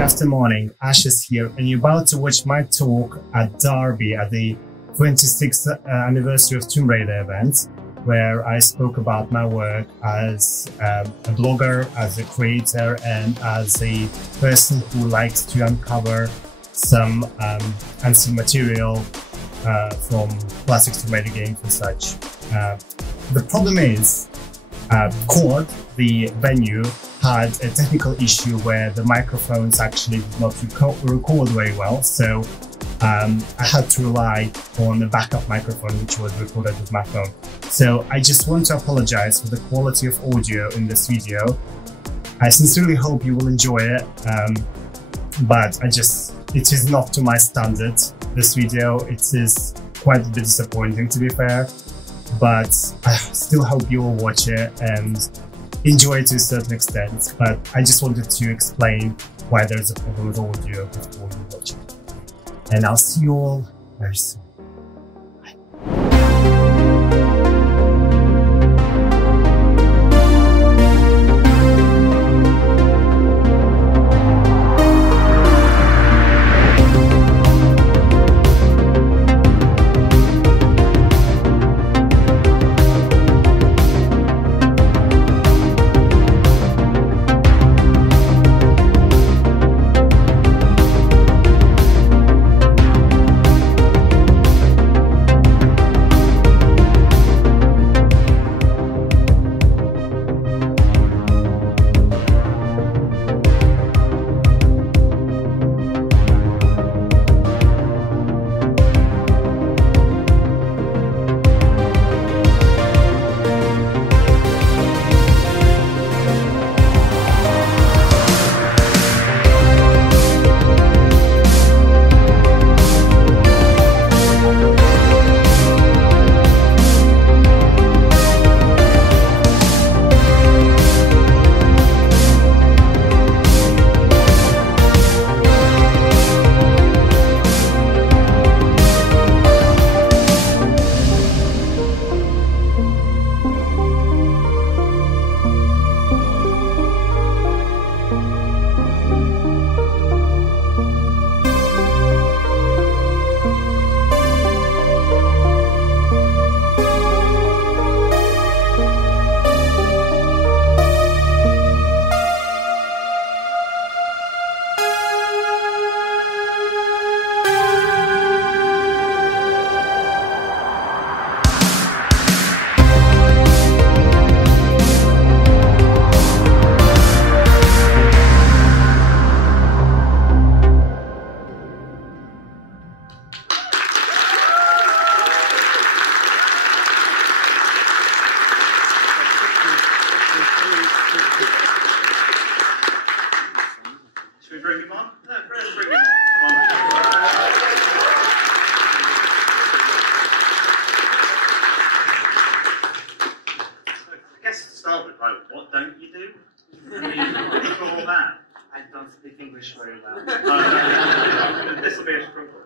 Good afternoon, morning. Ash is here, and you're about to watch my talk at Derby at the 26th anniversary of Tombraider event, where I spoke about my work as a blogger, as a creator, and as a person who likes to uncover some unseen material from classic Terenete games and such. The problem is, Court, the venue, had a technical issue where the microphones actually did not record very well, so I had to rely on a backup microphone which was recorded with my phone. So I just want to apologize for the quality of audio in this video. I sincerely hope you will enjoy it, but it is not to my standard, this video. It is quite a bit disappointing, to be fair, but I still hope you will watch it and enjoy it to a certain extent. But I just wanted to explain why there's a problem with audio before you watch it. And I'll see you all very soon. Should we bring him on? No, bring him on. Come on. So, I guess to start with, like, what don't you do? What do you call that? I don't speak English very well. This will be a struggle.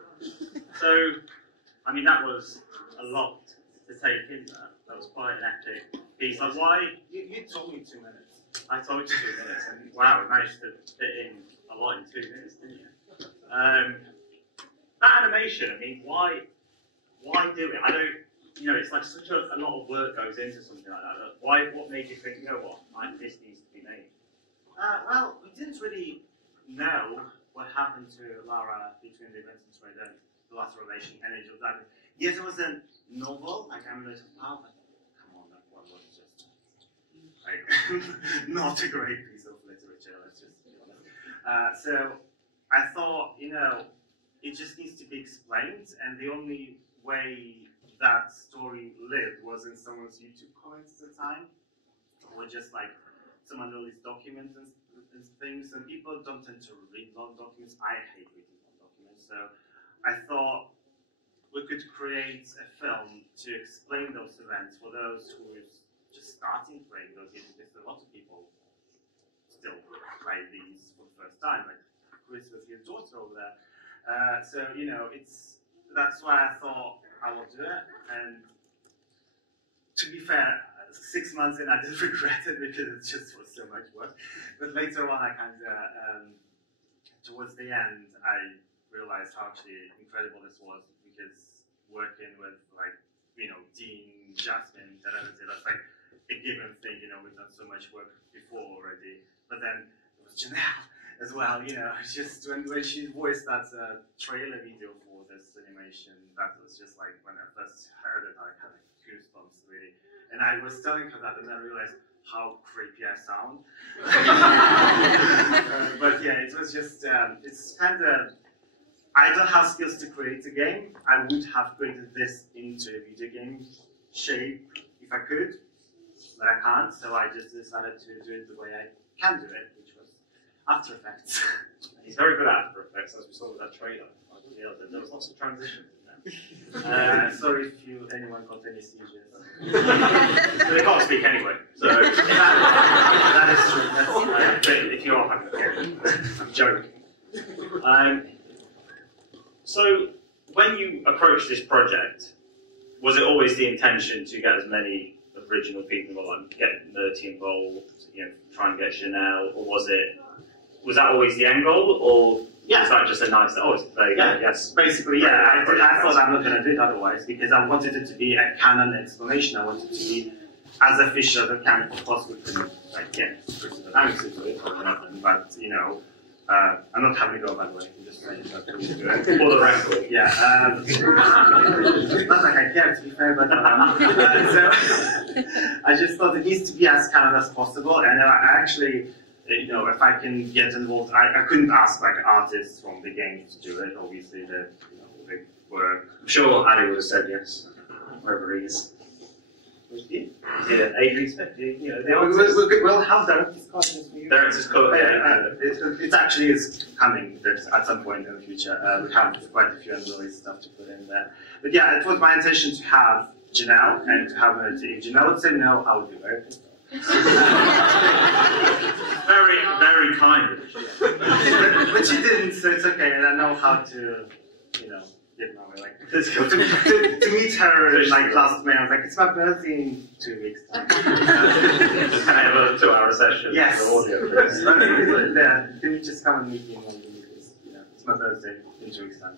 So, I mean, that was a lot to take in there. That was quite an epic piece. Like, why? You told me 2 minutes. I told you 2 minutes, and wow, we managed to fit in a lot in 2 minutes, didn't you? That animation, I mean, why do it? I don't, you know, it's like such a lot of work goes into something like that. What made you think, you know what, this needs to be made? Well, we didn't really know what happened to Lara between the events and Sweden, the last relation, and Age of Darkness. Yes, it was a novel, like Amulet of Power, but come on, that one was just like not a great piece of literature, let's just be honest. So I thought, you know, it just needs to be explained, and the only way that story lived was in someone's YouTube comments at the time, or just like someone all these documents and things, and people don't tend to read long documents. I hate reading long documents, so I thought we could create a film to explain those events for those who are just starting playing those games, because a lot of people still play these for the first time, like Chris with your daughter over there. So, you know, that's why I thought I will do it, and to be fair, 6 months in, I did regret it because it just was so much work. But later on, I kind of towards the end, I realized how actually incredible this was, because working with like, you know, Dean, Jasmine, Terenete, that's like a given thing, you know, we've done so much work before already. But then it was Janelle as well, you know, just when she voiced that trailer video for this animation, that was just like, when I first heard it, I had like goosebumps really. And I was telling her that, and I realized how creepy I sound. But yeah, it was just, it's kind of, I don't have skills to create a game. I would have created this into a video game shape if I could, but I can't, so I just decided to do it the way I can do it, which was After Effects. He's very good at After Effects, as we saw with that trailer. Yeah, there was lots of transition in there. Sorry if anyone got any seizures. They can't speak anyway, so that is true. If you're having I'm joking. So, when you approached this project, was it always the intention to get as many original people, like get Nerdy involved, you know, try and get Janelle, or was that always the end goal, or was that just a nice? Oh, there you go. Yes, basically, yeah. I thought I'm not going to do it otherwise, because I wanted it to be a canon explanation. I wanted it to be as official as I can possibly. Like, yeah, I'm to do it, but you know. I'm not having a go, by the way. I'm just saying that to do it. For the record. Yeah. Not like I care, to be fair, but so I just thought it needs to be as canon as possible, and I actually, you know, if I can get involved, I couldn't ask like artists from the game to do it. Obviously, the work. I'm sure Ali would have said yes, wherever he is. Yeah, Adrian Smith. You know, we'll have direct discussions for you. Director's cut. It actually is coming at some point in the future. We have quite a few unreleased stuff to put in there. But yeah, it was my intention to have Janelle and to have her. If Janelle would say no, I would be very pissed off. Very, very kind of you. But she didn't, so it's okay, and I know how to, you know, get my way. Like, to meet her like last May, I was like, it's my birthday in 2 weeks. Can I have a 2-hour session? Yes. For audio, please? Yeah, can you just come and meet me in London, because it's my birthday in 2 weeks' time.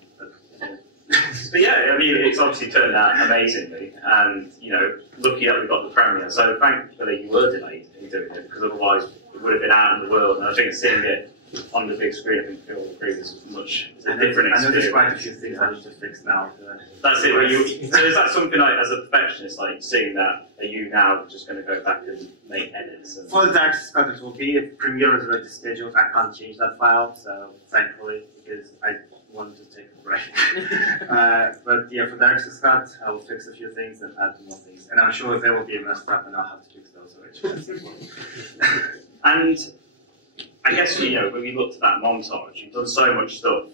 But yeah, I mean, it's obviously turned out amazingly, and you know, lucky that we got the premiere. So thankfully you were delayed in doing it, because otherwise it would have been out in the world. And I think seeing it on the big screen, I think Phil agrees, was much a different experience. I know there's quite a few things I need to fix now. That's it. So is that something like, as a perfectionist, like seeing that, are you now just going to go back and make edits? And... For the director's cut, it will be. If Premiere is already scheduled, I can't change that file. So thankfully, because I wanted to take a break. But yeah, for director's cut, I will fix a few things and add more things. And I'm sure there will be messed up, and I'll have to fix those eventually. And I guess, you know, when you looked at that montage, you've done so much stuff.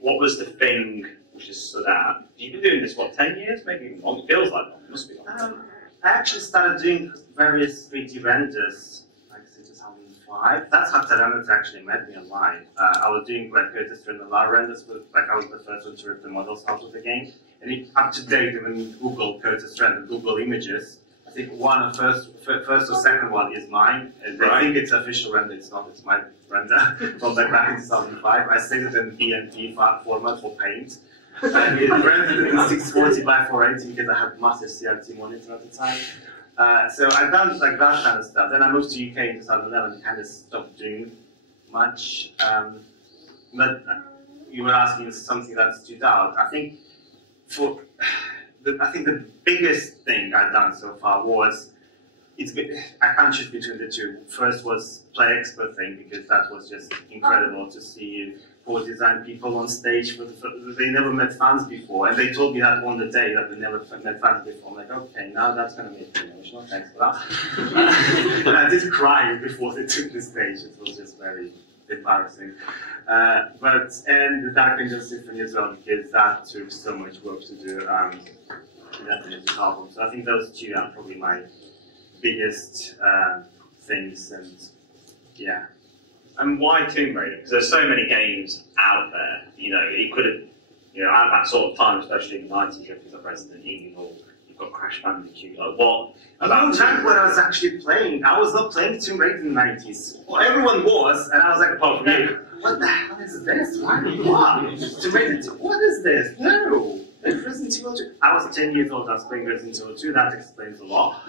What was the thing which has stood out? You've been doing this, what, 10 years? Maybe even longer? It feels like long. It must be long. I actually started doing various 3D renders, like since 2005. That's how Terenete actually met me online. I was doing Red Curtis Lara renders, but like I was the first one to rip the models out of the game. And up to date, when you Google Curtis Render, Google Images, I think first or second one is mine. And I think it's official render, it's not, it's my render from back in 2005. I saved it in BNP format for Paint. And it rendered in 640 by 480 because I had massive CRT monitor at the time. So I've done like that kind of stuff. Then I moved to UK in 2011 and kind of stopped doing much. But you were asking something that stood out. I think the biggest thing I've done so far was, I can't choose between the two. First was Play Expert thing, because that was just incredible to see poor design people on stage. They never met fans before, and they told me that on the day that they never met fans before. I'm like, okay, now that's going to make me emotional, thanks for that. And I did cry before they took the stage. It was just very embarrassing. And the Dark Angel Symphony as well, because that took so much work to do in that music album. So I think those two are probably my biggest things, and yeah. And why Tomb Raider? Because there's so many games out there. You know, it could have, you know, at that sort of time, especially in the 90s, you have things like Resident Evil, you've got Crash Bandicoot. Like, what? A long time when I was actually playing, I was not playing Tomb Raider in the 90s. Well, everyone was, and I was like, apart from you, what the hell is this? Why? What? Tomb Raider 2, what is this? No! Resident Evil 2. I was 10 years old, I was playing Resident Evil 2, that explains a lot.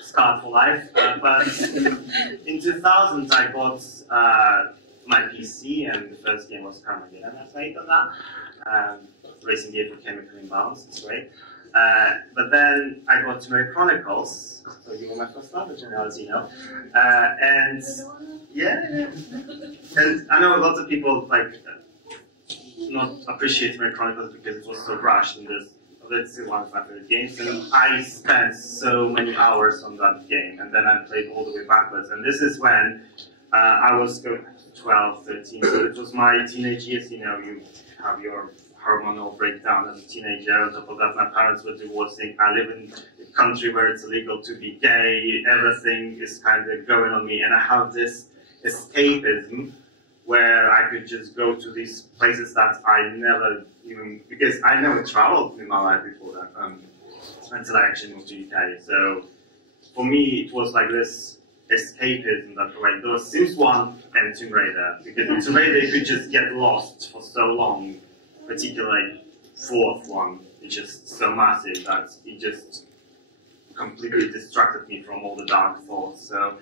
Scarred for life. But in 2000, I bought my PC, and the first game was Carmageddon I played on that. Racing game for Chemical Imbalance, it's great. But then I got Tomb Raider Chronicles, so you were my first love, as you know. And yeah. And I know lots of people like not appreciate Tomb Raider Chronicles because it was so rushed, and it's still one of my favorite games. And I spent so many hours on that game, and then I played all the way backwards. And this is when I was 12, 13, so it was my teenage years. You know, you have your hormonal breakdown as a teenager. On top of that, my parents were divorcing. I live in a country where it's illegal to be gay. Everything is kind of going on me, and I have this escapism where I could just go to these places that I never even, because I never traveled in my life before that, until I actually moved to UK. So for me, it was like this escapism that provided. There was Sims 1 and Tomb Raider, because in Tomb Raider you could just get lost for so long, particularly fourth one, it's just so massive that it just completely distracted me from all the dark thoughts. So,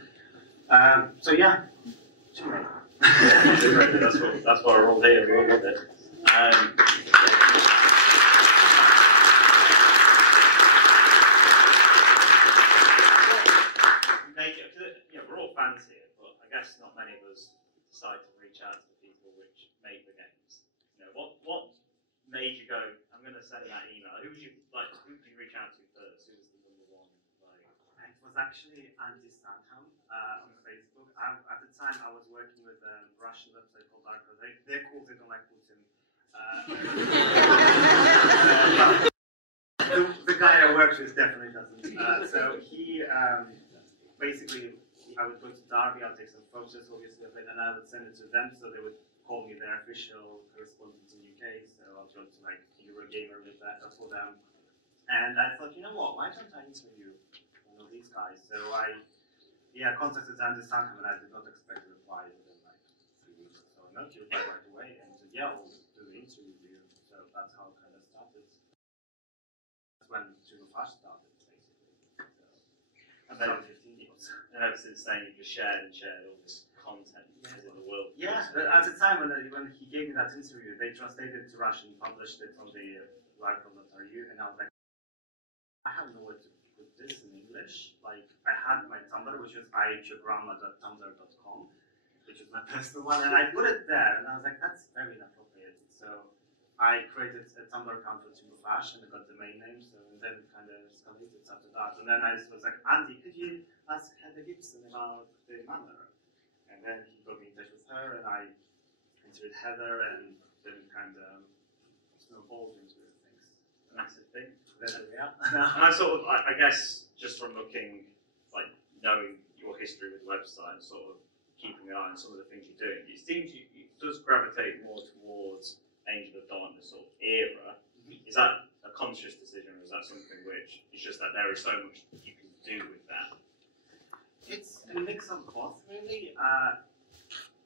so yeah, Tomb Raider. that's why we're all here. We're all with it. We're all fans here, but I guess not many of us decide to reach out to the people which make the games. You know, what made you go? I'm going to send that email. Who did you reach out to first? Who was the number one? It was actually Andy Sandham on Facebook. At the time, I was working with a Russian website called Darko. They're cool. They don't like Putin. The guy I worked with definitely doesn't. So he basically, I would go to Derby, I'll take some photos, obviously, of it, and I would send it to them, so they would call me their official correspondent in UK, so I'll go to like Eurogamer with that for them. And I thought, you know what, why don't I interview one of these guys? So I contacted Andy Sandham, and I did not expect a reply within like 3 weeks or so. No, he replied right away, and he said, yeah, we'll do the interview with you. So that's how it kind of started. That's when Superflash started, basically. So, and then 15 years. And ever since then, you just shared all this content in the world. Yeah, at the time when he gave me that interview, they translated it to Russian, published it on the Live.ru, and I was like, I have nowhere to put this in English. Like, I had my Tumblr, which was ihyourgrandma.tumblr.com, which was my personal one, and I put it there, and I was like, that's very inappropriate. So I created a Tumblr account for Superflash, and I got the domain name, so and then it kind of escalated after that. And then I was like, Andy, could you ask Heather Gibson about the manor? And then he got me in touch with her, and I interviewed Heather, and then kind of snowballed into things. A massive thing. There we are. And I guess, just from looking, like, knowing your history with the website, sort of keeping an eye on some of the things you're doing, it seems it does gravitate more towards Angel of Darkness sort of era. Is that a conscious decision, or is that something which it's just that there is so much you can do with that? It's a mix of both, really.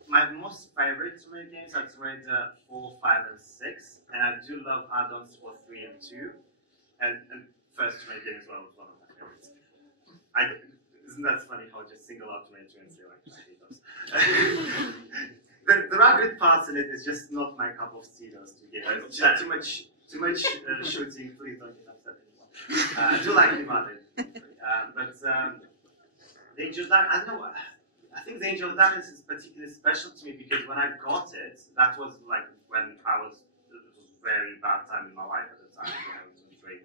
My most favorite Tomb Raider games are Tomb Raider 4, 5, and 6, and I do love add-ons for 3 and 2. And first Tomb Raider game as well was one of my favorites. Isn't that funny how I just single out Tomb Raider 2 and 3, like, I hate those. There are good parts in it, it's just not my cup of tea, those two games. It's just too much shooting, please don't get upset anymore. I do like them, but the Angel of Darkness, I don't know, I think the Angel of Darkness is particularly special to me because when I got it, that was like when it was a very bad time in my life at the time, when I was in trade.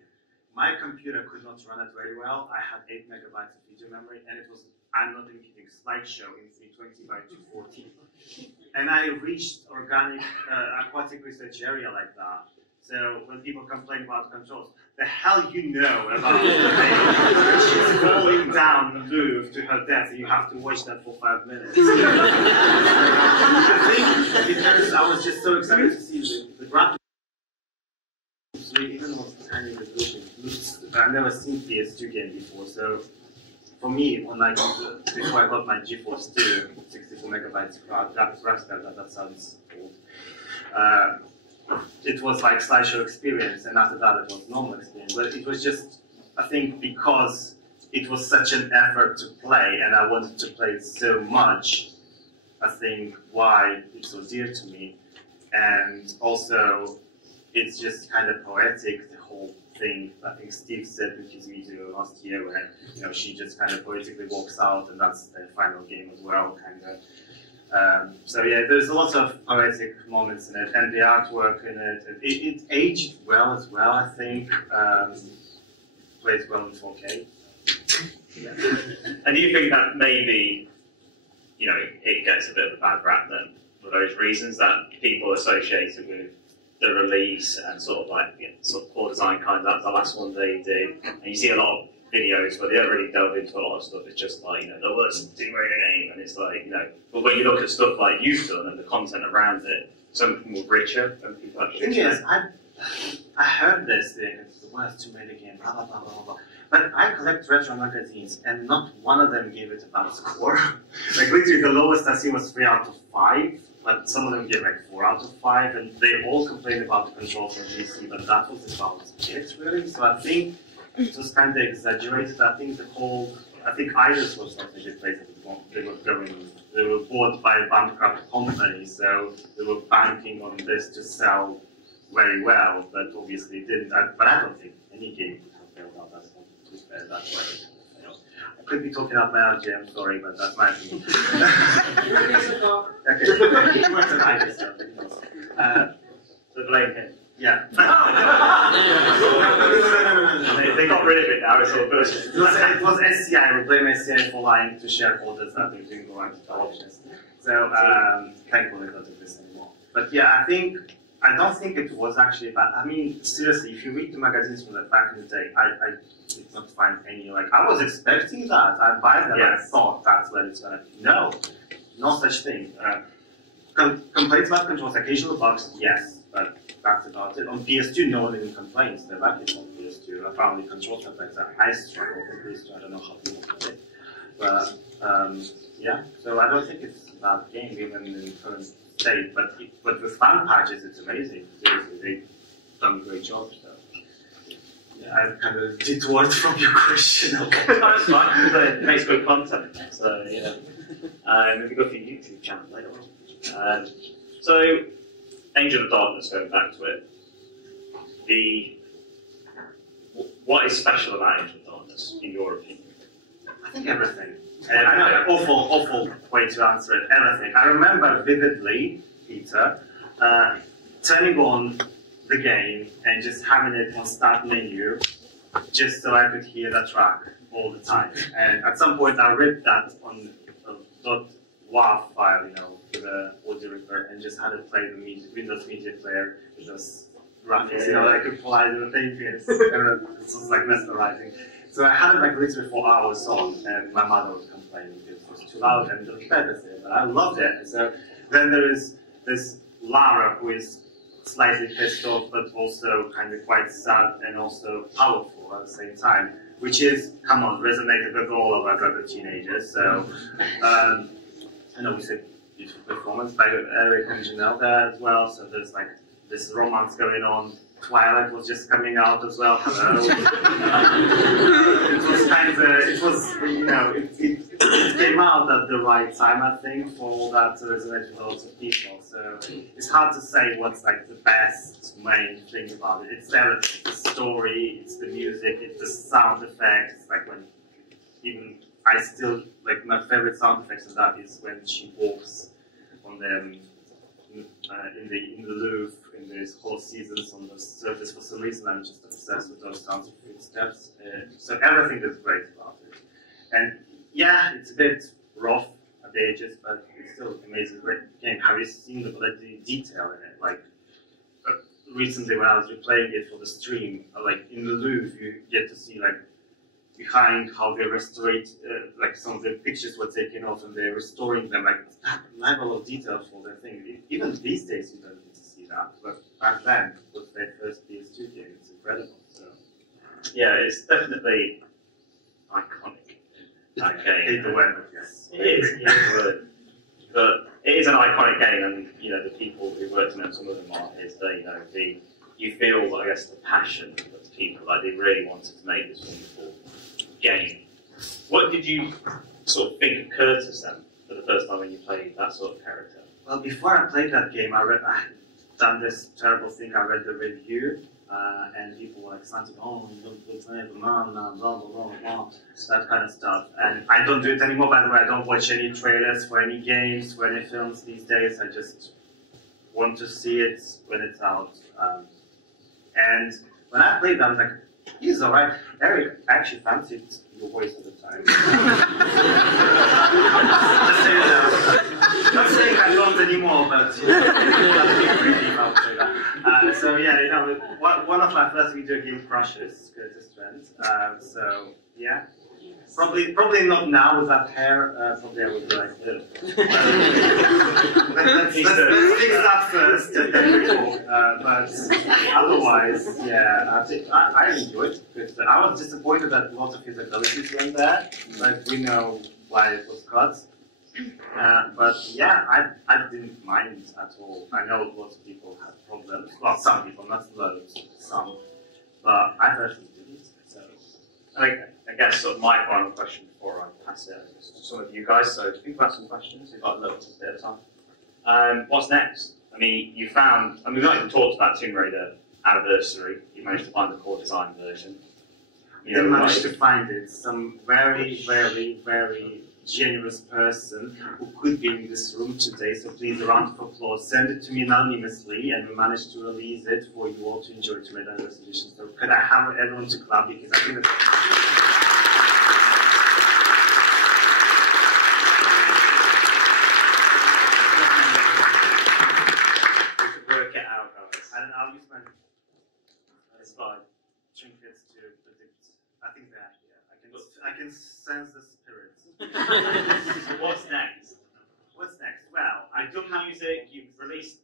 My computer could not run it very well. I had 8 megabytes of video memory, and it was, I'm not even kidding, slideshow in 320 by 240. And I reached organic aquatic research area like that. So when people complain about controls, the hell you know about she's falling down the move to her death, and you have to watch that for 5 minutes. I think because I was just so excited to see the graphics, even with tiny resolution, I've never seen PS2 game before, so for me, when before I got my GeForce 2, 64 megabytes graphics card, that sounds old. It was like slideshow experience, and after that it was normal experience. But it was just, I think, because it was such an effort to play, and I wanted to play it so much, I think why it's so dear to me. And also, it's just kind of poetic, the whole thing. I think Steve said in his video last year, where she just kind of poetically walks out, and that's the final game as well, kind of. So yeah, there's a lot of poetic moments in it, and the artwork in it aged well as well, I think. Plays well in 4K. Yeah. And do you think that maybe, it gets a bit of a bad rap then, for those reasons that people associated with the release and sort of poor design kind of the last one they did, and you see a lot of videos where they don't really delve into a lot of stuff. It's just like, the worst Tomb Raider game, and it's like, but when you look at stuff like you've done and the content around it, something more richer and people actually. The thing is, I heard this thing, it's the worst Tomb Raider game, blah blah blah blah blah. But I collect retro magazines, and not one of them gave it a bad score. Like literally, the lowest I see was 3 out of 5. But some of them gave like 4 out of 5, and they all complained about the controls from PC. But that was about it, really. So I think it was kind of exaggerated. I think Iris was not a good place at the moment. They were bought by a bankrupt company, so they were banking on this to sell very well, but obviously it didn't. But I don't think any game could have failed out that one. To be fair, that's why it failed. I could be talking out my LG, I'm sorry, but that's my opinion. Okay, it works at Iris, so So blame him. yeah. They got rid of it now, it's all good. It was SCI, we blame SCI for lying to shareholders that they didn't go into the options. So, thankfully, they don't do this anymore. But yeah, I don't think it was actually bad. I mean, seriously, if you read the magazines from back in the day, I did not find any, I was expecting that. I buy them, I thought that's what it's going to be. No, no such thing. Complaints about controls, occasional bugs, yes, but that's about it. On PS2, no one even complains. They like it on PS2. I found the control complaints. I struggle with PS2. I don't know how people play it. But, yeah, so I don't think it's a bad game, even in current state. But with fan patches, it's amazing. Seriously, they've done a great job. So. Yeah, I kind of detoured from your question. Okay. That's fine, because it makes good content. So, maybe go for your YouTube channel later on. So, Angel of Darkness, going back to it, what is special about Angel of Darkness, in your opinion? I think everything. And I know, awful way to answer it, everything. I remember vividly, Peter, turning on the game and just having it on start menu, just so I could hear the track all the time. And at some point I ripped that on a .wav file, with the audio record, and just had it play the Windows Media Player with those graphics, I could fly the thing. It was like mesmerizing. So I had it literally 4 hours on, and my mother would complain because it was too loud and the better thing, but I loved it. So then there is this Lara who is slightly pissed off, but also kind of quite sad and also powerful at the same time, which is, come on, resonated with all of us other teenagers. So, and obviously beautiful performance by Eric and Janelle there as well. So there's this romance going on. Twilight was just coming out as well. Hello. It came out at the right time, I think, for all that to resonate with lots of people. So it's hard to say what's the best main thing about it. It's everything. It's the story, it's the music, it's the sound effects. When even I still my favorite sound effects of that is when she walks on them. In the Louvre, in these whole seasons on the surface, for some reason I'm just obsessed with those sounds of footsteps. So everything is great about it. And yeah, it's a bit rough at the edges, but it's still amazing, great game. Have you seen the detail in it? Recently when I was replaying it for the stream, in the Louvre, you get to see behind how they restored, some of the pictures were taken off and they're restoring them, that level of detail for their thing. Even these days you don't get to see that, but back then, it was their first PS2 game, it's incredible. So, Yeah, it's definitely iconic. That game. Hate the word, but yes. It is. Yeah. But it is an iconic game, and you know the people who worked on it, some of them are here today. You know, you feel, I guess, the passion of the people. Like they really wanted to make this wonderful game. What did you sort of think of Curtis then for the first time when you played that sort of character? Well, before I played that game, I had done this terrible thing. I read the review, and people were excited. Oh, you don't play the man, blah blah blah blah, that kind of stuff. And I don't do it anymore. By the way, I don't watch any trailers for any games, for any films these days. I just want to see it when it's out. And when I played that, I was like, he's alright. Eric actually fancied your voice at the time. Just saying that. Not saying I don't anymore, but you know, that's being creepy if I would say that. So yeah, you know, one of my first video game crushes, Curtis Trent. So yeah. Probably not now with that hair. Probably I would be like, let's fix that first and then we talk. But otherwise, yeah, I enjoyed it. I was disappointed that lots of his abilities weren't there, but we know why it was cut. But yeah, I didn't mind at all. I know lots of people had problems. Well, some people, not loads, some. But I personally didn't. So. I guess sort of my final question before I pass it to some of you guys. So think about some questions. We've got a little bit of time. What's next? I mean, we've not even talked about Tomb Raider Anniversary. You managed to find the core design version. You didn't manage to find it. Some very, very, very generous person who could be in this room today. So please, a round of applause. Send it to me anonymously, and we managed to release it for you all to enjoy Tomb Raider Anniversary Edition. So could I have everyone to clap, because I think that. I'll use my trinkets to predict. I think they're here. I can sense the spirits. So what's next? What's next? Well, You've done music. You've released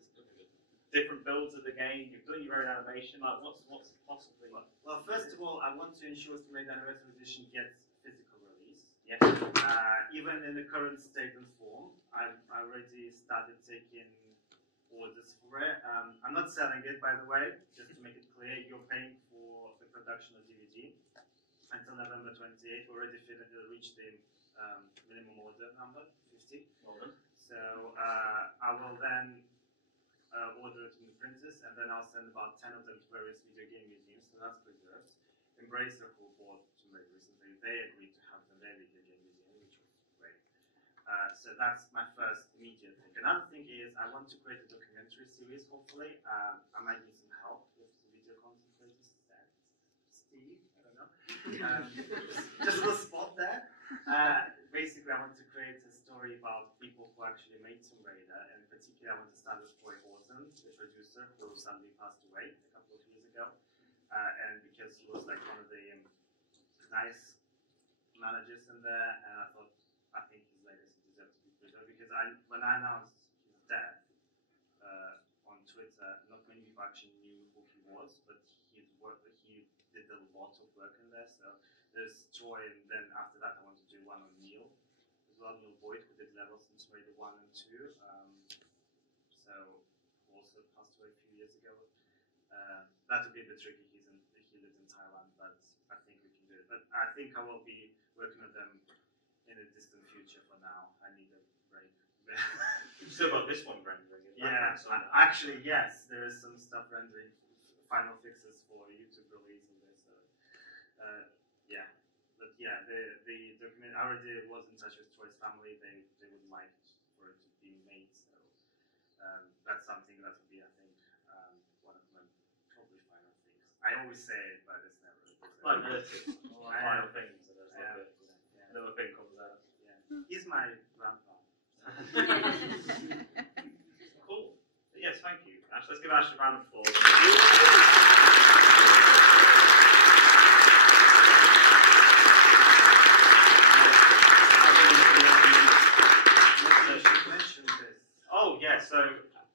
different builds of the game. You've done your own animation. Like what's possibly? Well, first of all, I want to ensure Tomb Raider Anniversary Edition gets physical release. Yes. Even in the current state and form, I already started taking orders for it. I'm not selling it, by the way, just to make it clear. You're paying for the production of DVD until November 28th. We already reached the minimum order number, 50. Well done. So I will then order it in the printers, and then I'll send about 10 of them to various video game museums, so that's preserved. Embracer, who bought Tomb Raider recently, they agreed to have them in their video game museum, which was great. So that's my first immediate thing. Another thing is I want to create a documentary series, hopefully. I might need some help with the video content creators. Steve, I don't know. Just a little spot there. Basically, I want to create a story about people who actually made Tomb Raider, and in particular, I want to start with Troy Orton, the producer, who suddenly passed away a couple of years ago. And because he was like one of the nice managers in there, and I think his legacy deserves to be preserved, because when I announced his death on Twitter, not many people actually knew who he was, but he did a lot of work in there. So there's Troy, and then after that I want to do one on Neil as well, Neil Boyd, who did levels in Tomb Raider 1 and 2. So who also passed away a few years ago. That would be a bit tricky. He lives in Thailand, but I think we can do it. But I think I will be working on them in a distant future for now. I need a break. You've still got this one rendering. Yeah, actually, yes. There is some stuff rendering, final fixes for YouTube release and this. Yeah, but yeah, the document. I already was in touch with Troy's family. They would like for it to be made. So that's something that would be, I think, one of my probably final things. I always say it, but it's never. Like final things. Another thing comes out. Yeah, he's my grandpa. Cool. Yes, thank you. Ash, let's give Ash a round of applause. Oh, yeah, so,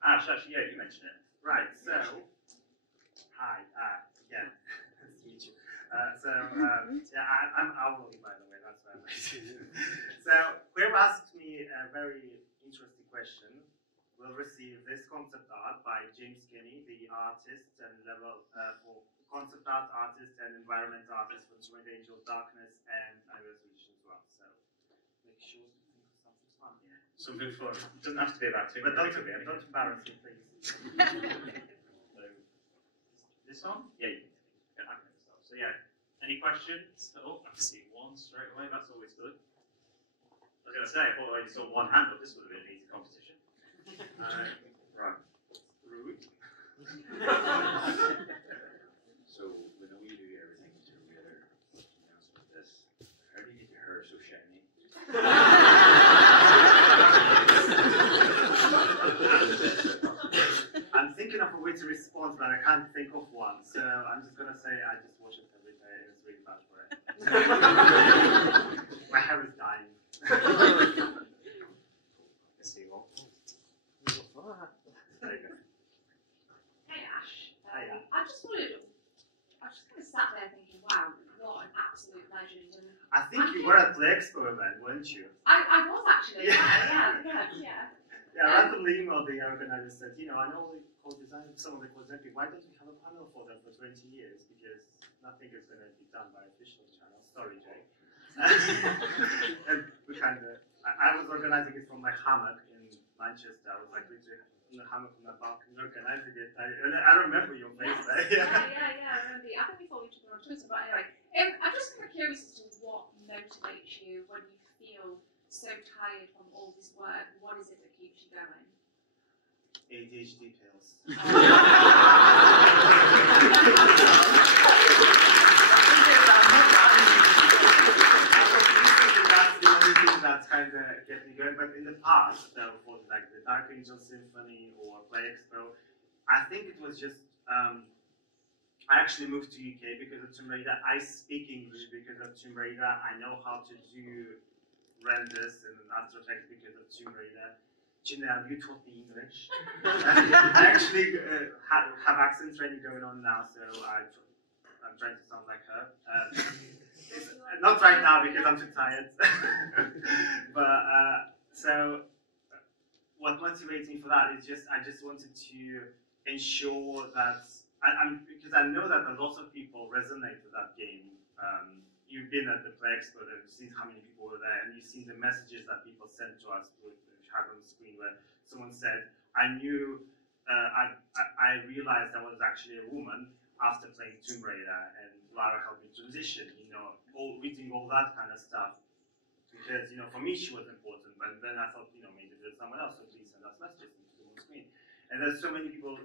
Ash, actually, yeah, you mentioned it. Right, so, hi, again, nice to meet you. I'm hourly, by the way, that's why I'm waiting. So, whoever asked me a very interesting question will receive this concept art by James Kinney, the artist and level for concept art artist and environment artist for Terenete Angel Darkness and Resolution as well. So, make sure to think of something fun. Yeah. Something fun. It doesn't have to be about But don't embarrass me, please. So, this one? Yeah, you can take it. So yeah, any questions? Oh, I see one straight away. That's always good. I was going to say, I thought I saw one hand, but this would have been an easy competition. Right. Rude. So, we know you do everything to really announce with this. How do you get your hair so shiny? I'm thinking of a way to respond, but I can't think of one. So I'm just gonna say I just wash it every day. It's really bad for it. My hair is dying. See one. There you go. Hey Ash, Hiya. I just kind of sat there thinking, wow, what an absolute legend. And I think you were at the expo event, weren't you? I was actually, yeah. Yeah, I randomly emailed the organizer and said, you know, I know we co-designed some of the cosmetic. Why don't we have a panel for them for 20 years? Because nothing is going to be done by official channels. Sorry, Jay. And we kind of, I was organizing it from my hammock in Manchester. I was like literally in the hammock on my balcony organizing it. I remember your face there. Yeah, I remember. I think we thought we took it on Twitter, but anyway. I'm just kind of curious as to what motivates you when you feel so tired from all this work. What is it that keeps you going? ADHD pills. That's the only thing that's kind of getting me going. But in the past, though, for like the Dark Angel Symphony or Play Expo, I think it was just I actually moved to UK because of Tomb Raider. I speak English because of Tomb Raider. I know how to do renders and After Effects because of Tomb Raider. Janelle, you taught me English. I actually have accent training going on now, so I'm trying to sound like her. Not right now because I'm too tired. But so what motivates me for that is just I just wanted to ensure that because I know that a lot of people resonate with that game. You've been at the Play Expo and you've seen how many people were there, and you've seen the messages that people sent to us, which had on the screen, where someone said, "I knew, I realized I was actually a woman after playing Tomb Raider, and Lara helped me transition." You know, reading all that kind of stuff, because you know, for me she was important, but then I thought, you know, maybe there's someone else, so please send us messages on the screen. And there's so many people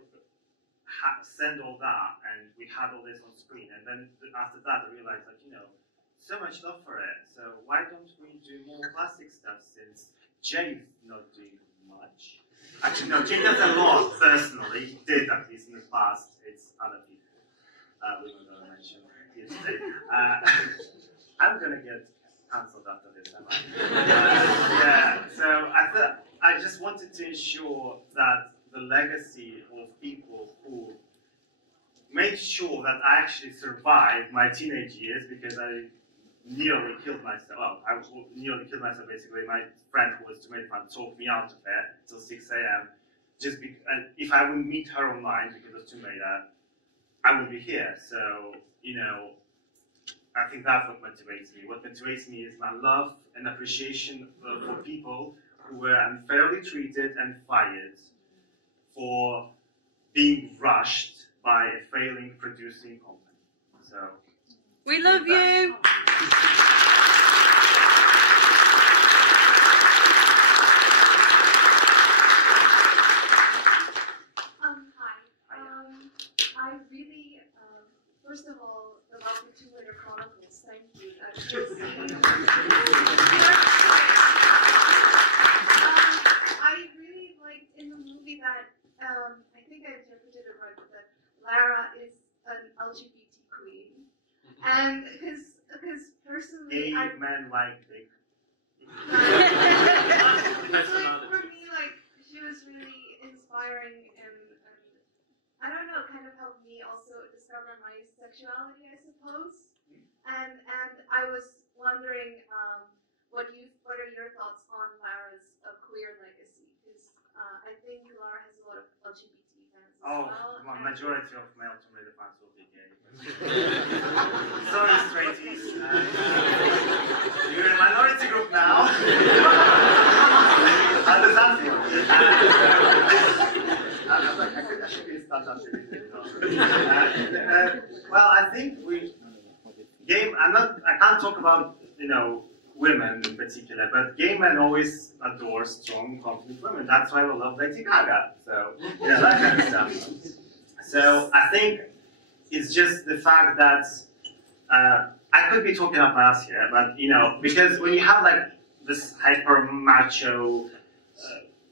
send all that, and we had all this on screen, and then after that I realized that, you know, so much love for it, so why don't we do more classic stuff since Jay's not doing much? Actually no, Jay does a lot personally, he did at least in the past, it's other people we're not going to mention here today. I'm going to get cancelled after this, am I? Yeah, so I just wanted to ensure that the legacy of people who made sure that I actually survived my teenage years, because I nearly killed myself. Well, I nearly killed myself basically. My friend who was tomato fan talked me out of it till 6 a.m. Just if I wouldn't meet her online because of tomato, I wouldn't be here. So, you know, I think that's what motivates me. What motivates me is my love and appreciation for people who were unfairly treated and fired for being rushed by a failing producing company. So we love you. I really, first of all, about the Tomb Raider Chronicles, thank you. I really liked in the movie that, I think I interpreted it right, but that Lara is an LGBT queen. And because personally, gay men like dick. For me, like, she was really inspiring and I don't know, kind of helped me also discover my sexuality, I suppose. And I was wondering what are your thoughts on Lara's queer legacy? Because I think Lara has a lot of LGBT fans as well. Oh, majority of male Tomb Raider fans will be gay. Sorry, straighties. You're in a minority group now. How does that feel? I should be well, I think I can't talk about, women in particular, but gay men always adore strong, confident women. That's why we love Lady Gaga. So, that kind of stuff. So, I think it's just the fact that I could be talking up my ass here, but, because when you have like this hyper macho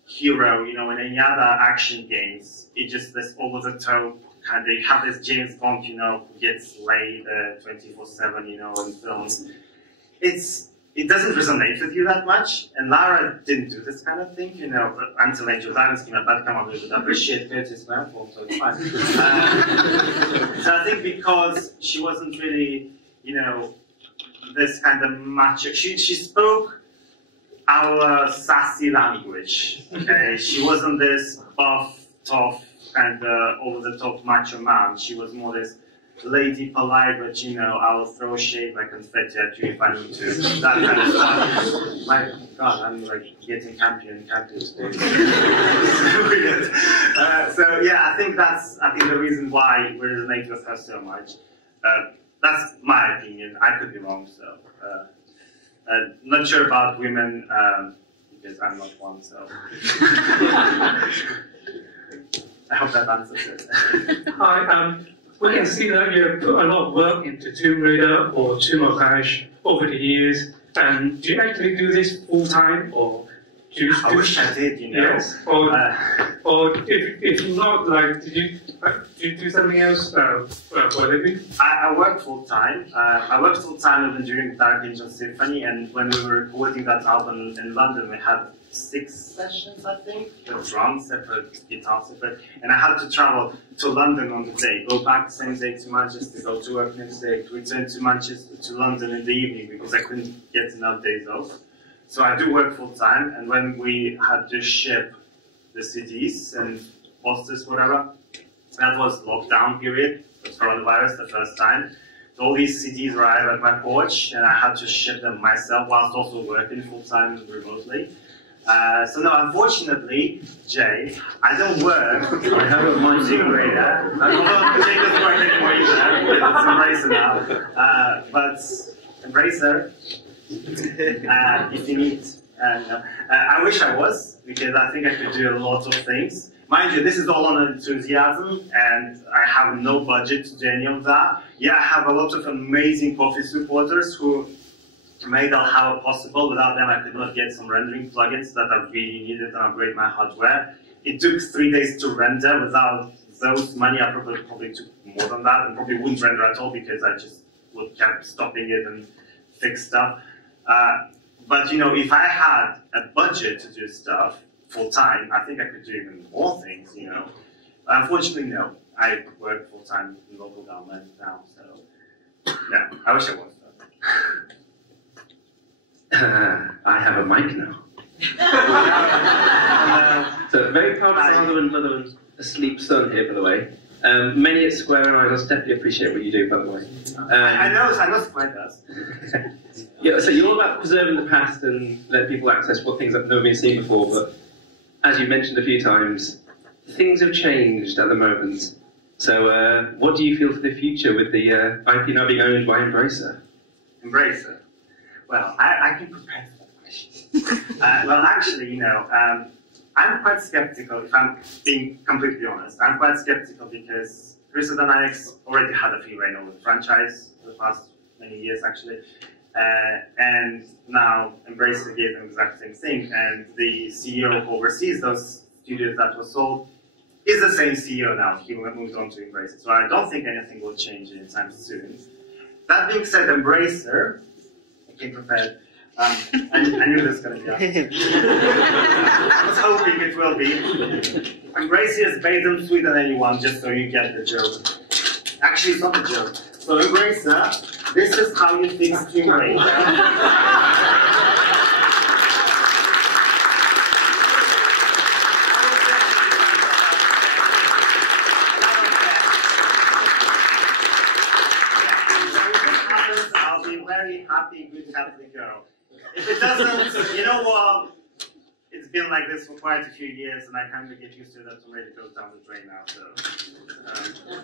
hero, in any other action games, it just this over the top kind of, you have this James Bond, who gets laid 24/7, in films. It doesn't resonate with you that much, and Lara didn't do this kind of thing, until Angel Diamonds came out. That came out with appreciate Curtis Manford, so it's fine. So I think because she wasn't really, this kind of macho, she spoke our sassy language. Okay, she wasn't this buff, tough, kind of over-the-top macho man. She was more this lady polite, but I'll throw shade like confetti at you if I need to. That kind of stuff. My God, I'm like getting campy and campy. So yeah, I think the reason why we resonate with her so much. That's my opinion. I could be wrong, so. Not sure about women, because I'm not one, so. I hope that answers it. Hi, we can see that you put a lot of work into Tomb Raider or Tomb of Ash over the years. And do you actually do this full time, or do you? I wish I did, Yes. Or if not, like, do you do something else for a living? I work full time. I worked full time even during Dark Angel Symphony, and when we were recording that album in London, we had 6 sessions, I think, with drums separate, guitar separate, and I had to travel to London on the day, go back the same day to Manchester, go to work next day, return to Manchester, to London in the evening because I couldn't get enough days off. So I do work full time, and when we had to ship the CDs and posters, whatever, that was lockdown period with coronavirus the first time. So all these CDs arrived at my porch, and I had to ship them myself whilst also working full time remotely. So no, unfortunately, Jay, I don't work. I have a Tomb Raider. Although Jay doesn't work anymore either. It's Embracer now. But Embracer, if you need. I wish I was, because I think I could do a lot of things. Mind you, this is all on enthusiasm, and I have no budget to do any of that. Yeah, I have a lot of amazing coffee supporters who made El Hawa possible. Without them, I could not get some rendering plugins that I really needed and upgrade my hardware. It took 3 days to render. Without those money, I probably took more than that, and probably wouldn't render at all because I just would keep stopping it and fix stuff. But if I had a budget to do stuff full time, I think I could do even more things. Unfortunately, no. I work full time in local government now, so yeah, I wish I was. I have a mic now. So very proud father and mother and asleep son here, by the way. Many at Square and I just definitely appreciate what you do, by the way. I know Square does. Yeah, so you're all about preserving the past and let people access what things have never been seen before, but as you mentioned a few times, things have changed at the moment. So what do you feel for the future with the IP now being owned by Embracer? Embracer? Well, I can prepare for that question. Well, actually, I'm quite skeptical, if I'm being completely honest. I'm quite skeptical because Crystal Dynamics already had a free reign over the franchise for the past many years, actually. And now Embracer gave them the exact same thing, and the CEO who oversees those studios that were sold is the same CEO now. He moved on to Embracer, so I don't think anything will change anytime soon. That being said, Embracer, I came prepared. I knew this was going to be I was hoping it will be. Embracer is based in Sweden, anyone, just so you get the joke. Actually, it's not a joke. So Embracer, This is how you fix Tomb Raider. I'll be very happy, good, healthy girl. If it doesn't, you know what? It's been like this for quite a few years, and I kind of get used to that Tomb Raider goes down the drain now. So,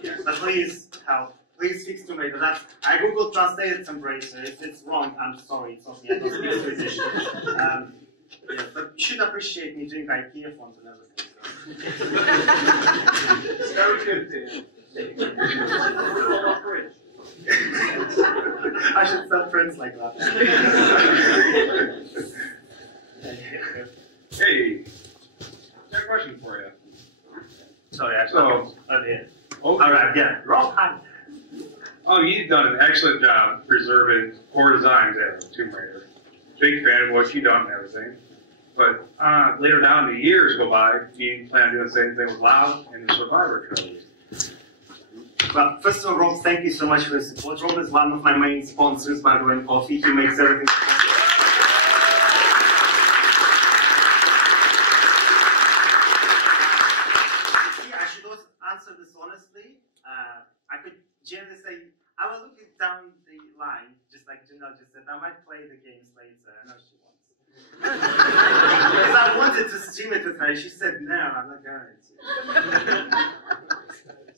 yeah. But please help. Please fix Tomb Raider. I Google translated Tombraider. If it's wrong, I'm sorry. It's not me. I don't speak Swedish. Yeah, but you should appreciate me doing IKEA fonts and everything. So. Very good, I should sell prints like that. Hey, got a question for you. Sorry, actually. Oh, All right, yeah. Wrong hand. Oh, you've done an excellent job preserving core designs of Tomb Raider. Big fan of what you've done and everything. But later down the years go by, do you plan on doing the same thing with Loud and the Survivor trilogy? Well, first of all, Rob, thank you so much for the support. Rob is one of my main sponsors, by the way, in coffee. He makes everything possible. I should also answer this honestly. I could generally say, I will look it down the line, just like Janelle just said. I might play the games later. I know she wants it. Because I wanted to stream it with her. She said, no, I'm not going to.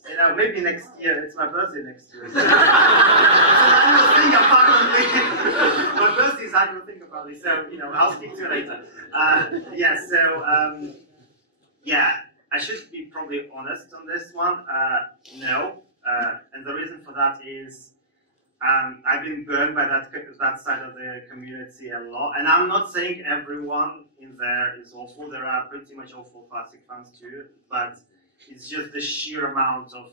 You know, maybe next year. It's my birthday next year. So I will think apparently. My birthday is I will think about it. So, you know, I'll speak to you later. Yeah, I should be probably honest on this one. No. And the reason for that is I've been burned by that side of the community a lot. And I'm not saying everyone in there is awful. There are pretty much awful classic fans too. But it's just the sheer amount of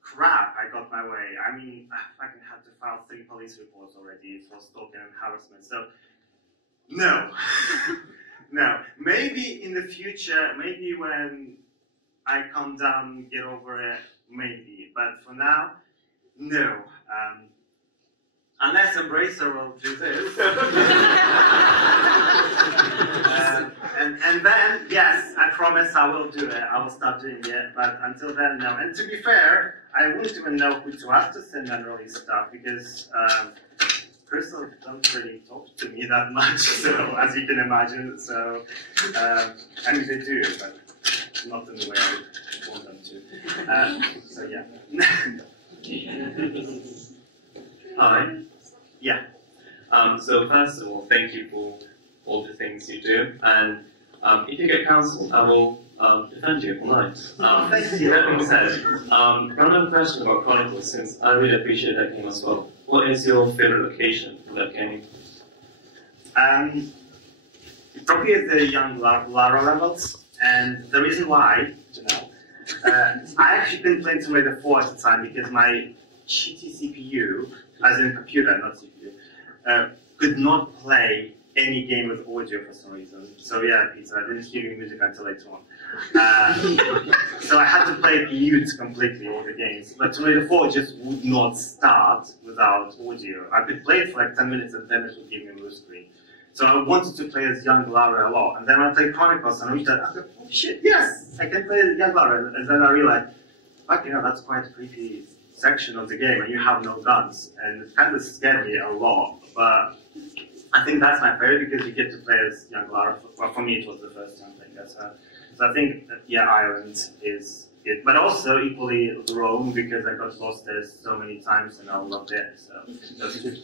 crap I got my way. I mean, I fucking had to file 3 police reports already for stalking and harassment. So, no. No. Maybe in the future, maybe when I calm down, get over it, maybe. But for now, no. Unless Embracer will do this. And then, yes, I promise I will do it. I will start doing it. But until then, no. And to be fair, I wouldn't even know who to ask to send and release stuff because Crystal doesn't really talk to me that much, so as you can imagine. So, I mean, they do, but not in the way I would want them to. So, yeah. Hi. Yeah. So first of all, thank you for all the things you do, and if you get cancelled, I will defend you all night. Thank you. That being said, random question about Chronicles, since I really appreciate that game as well. What is your favorite location for that game? Probably the young Lara levels, and the reason why, you know, I actually didn't play Tomb Raider 4 at the time because my shitty CPU, as in computer, not CPU, could not play any game with audio for some reason. So yeah, Peter, I didn't hear your music until later on. So I had to play it mute completely, all the games. But Tomb Raider 4 just would not start without audio. I could play it for like 10 minutes and then it would give me a blue screen. So I wanted to play as young Lara a lot. And then I played Chronicles and I was like, oh shit, yes, I can play as young Lara. And then I realized, fuck, you know, that's quite a creepy section of the game and you have no guns. And it kind of scared me a lot. But I think that's my favorite because you get to play as young Lara. Well, for me, it was the first time playing as her. So I think, yeah, Ireland is it. But also equally Rome because I got lost there so many times and I loved it. So those two.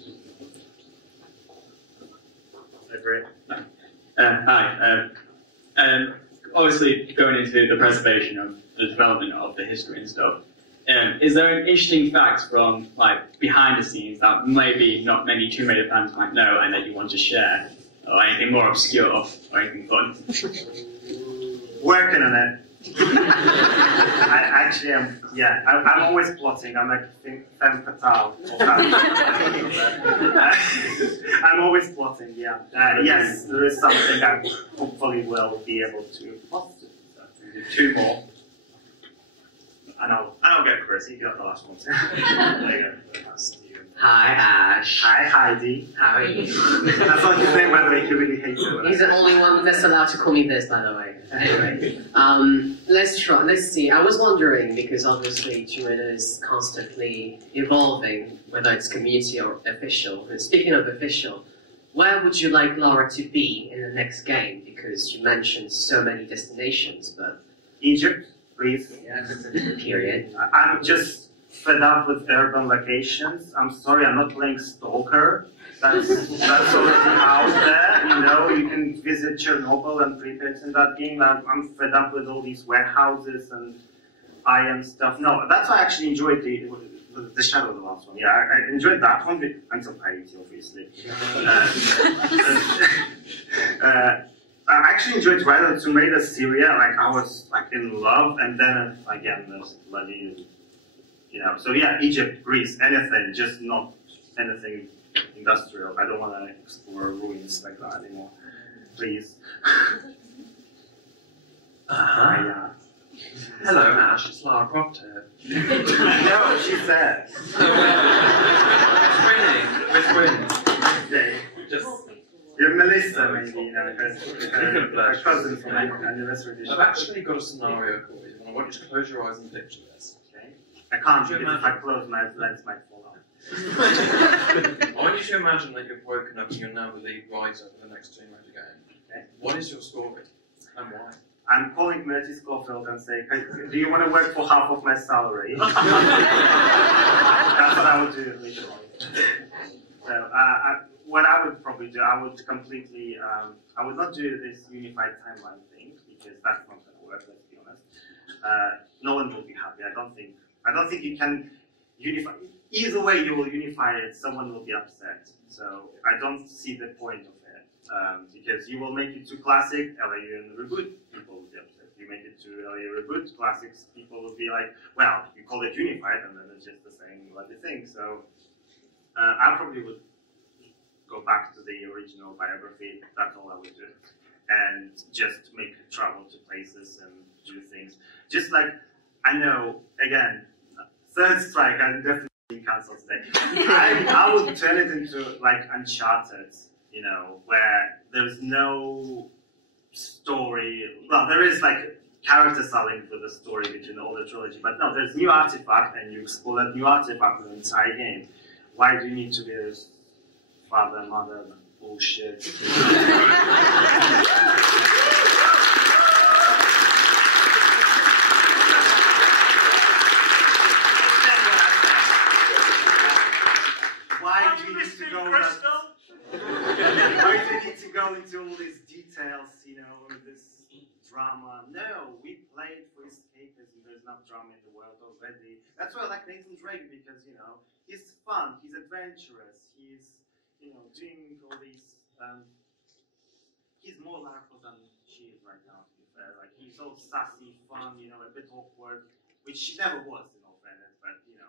Agree. Hi. Obviously, going into the preservation of the development of the history and stuff, is there an interesting fact from like behind the scenes that maybe not many Tomb Raider fans might know and that you want to share, or anything more obscure or anything fun? Working on it. I actually am. Yeah, I'm always plotting. I'm like femme fatale. I'm always plotting. Yeah. Yes, there is something I hopefully will be able to plot. So. 2 more. And I'll get Chris. You got the last one. There you go. Hi, Ash. Hi, Heidi. How are you? That's not his name, by the way. He really hates it. He's the only one that's allowed to call me this, by the way. Anyway, let's try. Let's see. I was wondering, because obviously Tomb Raider is constantly evolving, whether it's community or official. And speaking of official, where would you like Lara to be in the next game? Because you mentioned so many destinations, but... Egypt, please. Yeah, period. I'm just fed up with urban locations. I'm sorry, I'm not playing Stalker. That's already out there, you know. You can visit Chernobyl and Pripyat in that game. I'm fed up with all these warehouses and iron stuff. No, that's why I actually enjoyed the Shadow of the last one. Yeah, I enjoyed that one until Piety, obviously. I actually enjoyed Rise of Tomb Raider Syria. Like, I was like in love, and then again there's bloody, you know. So yeah, Egypt, Greece, anything, just not anything industrial. I don't want to explore ruins like that anymore. Please. Yeah. Hello, Ash. It's Lara Croft here. No, she said. Which winning? Okay. Just. You're Melissa, maybe, you know, her cousin from anniversary edition. I've actually got a scenario for you, and I want you to close your eyes and picture this. Okay. I can't, because if I close my lens might fall off. I want you to imagine that you've woken up and you're now the lead writer for the next Tomb Raider game. Okay. What is your story, and why? I'm calling Merty Schofield and saying, do you want to work for half of my salary? That's what I would do later on. So, what I would probably do, I would completely, I would not do this unified timeline thing, because that's not going to work, let's be honest. No one will be happy. I don't think you can unify. Either way you will unify it, someone will be upset. So I don't see the point of it, because you will make it too classic, LAU and reboot, people will be upset. You make it too LAU reboot, classics, people will be like, well, you call it unified, and then it's just the same bloody thing. So I probably would go back to the original biography, that's all I would do. And just make travel to places and do things. Just like, I know, again, Third Strike, I'm definitely cancelled today. I would turn it into like Uncharted, you know, where there's no story. Well, there is like characters are linked with the story between all the trilogy, but no, there's new artifact and you explore that new artifact in the entire game. Why do you need to be this father, mother, bullshit? Why do you need to go? Why do you need to go into all these details? You know, or this drama? No, we played for escapism. There's enough drama in the world already. That's why I like Nathan Drake, because you know he's fun, he's adventurous, he's doing all these. He's more Lara Croft than she is right now. To be fair, like he's all sassy, fun, you know, a bit awkward, which she never was in all fairness, but you know,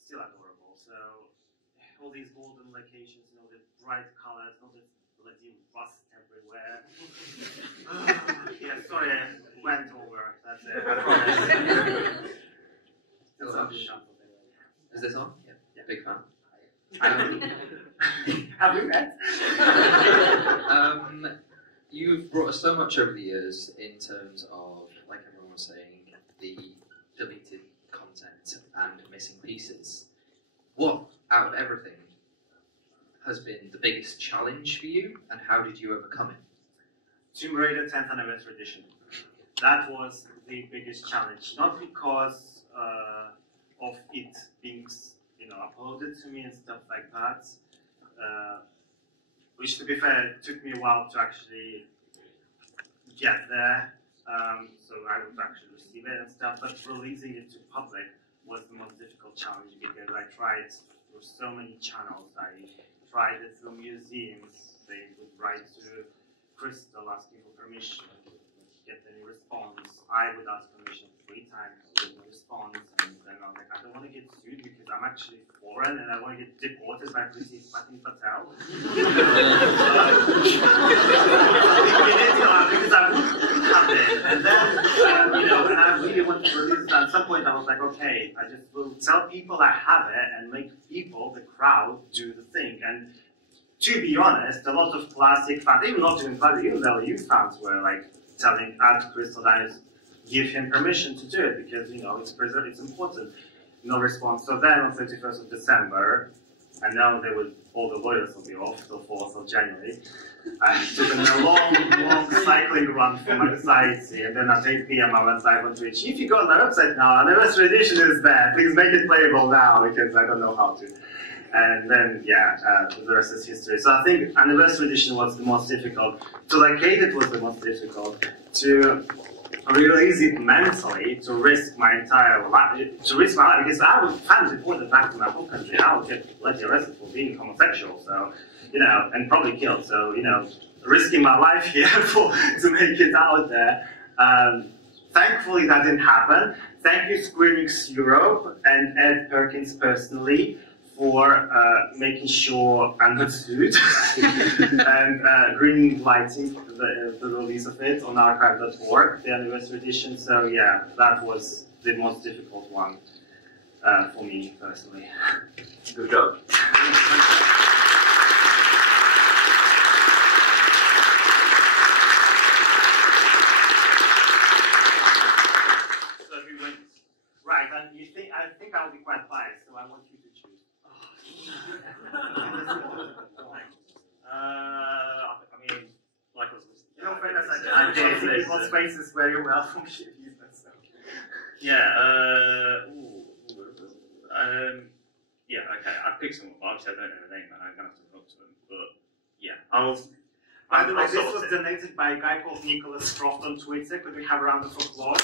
still adorable. So all these golden locations, you know, the bright colors, all this bloody rust everywhere. Yeah, sorry, I went over. That's it. I promise. Is this on? Yeah. Big fan. Have we met? You've brought us so much over the years in terms of, like everyone was saying, the deleted content and missing pieces. What, out of everything, has been the biggest challenge for you, and how did you overcome it? Tomb Raider 10th Anniversary Edition. That was the biggest challenge, not because of it being, uploaded to me and stuff like that, which, to be fair, took me a while to actually get there, so I would actually receive it and stuff, but releasing it to public was the most difficult challenge, because I tried through so many channels. I tried it through museums. They would write to Crystal asking for permission, get any response. I would ask permission 3 times, I would get no response, and then I was like, I don't want to get sued because I'm actually foreign and I want to get deported by Priti Patel. Because I would have it. And then, and I really wanted to release it. At some point I was like, okay, I just will tell people I have it and make people, the crowd, crowd do the thing. And to be honest, a lot of classic fans, even not even classic, even LU fans were like telling Crystal Dynamics, give him permission to do it because, you know, it's preserved, it's important. No response. So then on 31st of December, and now they would, all the lawyers will be off till 4th of January. I took a long cycling run for my anxiety, and then at 8 p.m. I went live on Twitch. If you go on the website now, anniversary edition is there. Please make it playable now because I don't know how to. And then, yeah, the rest is history. So I think anniversary edition was the most difficult. To locate it was the most difficult. To release it mentally, to risk my entire life, because I would fans reported back to my home country, I would get bloody arrested for being homosexual, so, you know, and probably killed. So, you know, risking my life here to make it out there. Thankfully, that didn't happen. Thank you, Squeenix Europe and Ed Perkins personally for making sure I'm not sued and green lighting the release of it on archive.org, the anniversary edition. So yeah, that was the most difficult one for me personally. Good job. So who wins? Right, and you think I think I'll be quite biased, so I want you to choose. I mean, like I was in all fairness, I did people's faces very well from shit business. So. Yeah, yeah, okay, I picked someone, but obviously I don't know the name, and I'm going to have to talk to them, but yeah, By the way, this was donated by a guy called Nicholas Croft on Twitter. Could we have a round of applause?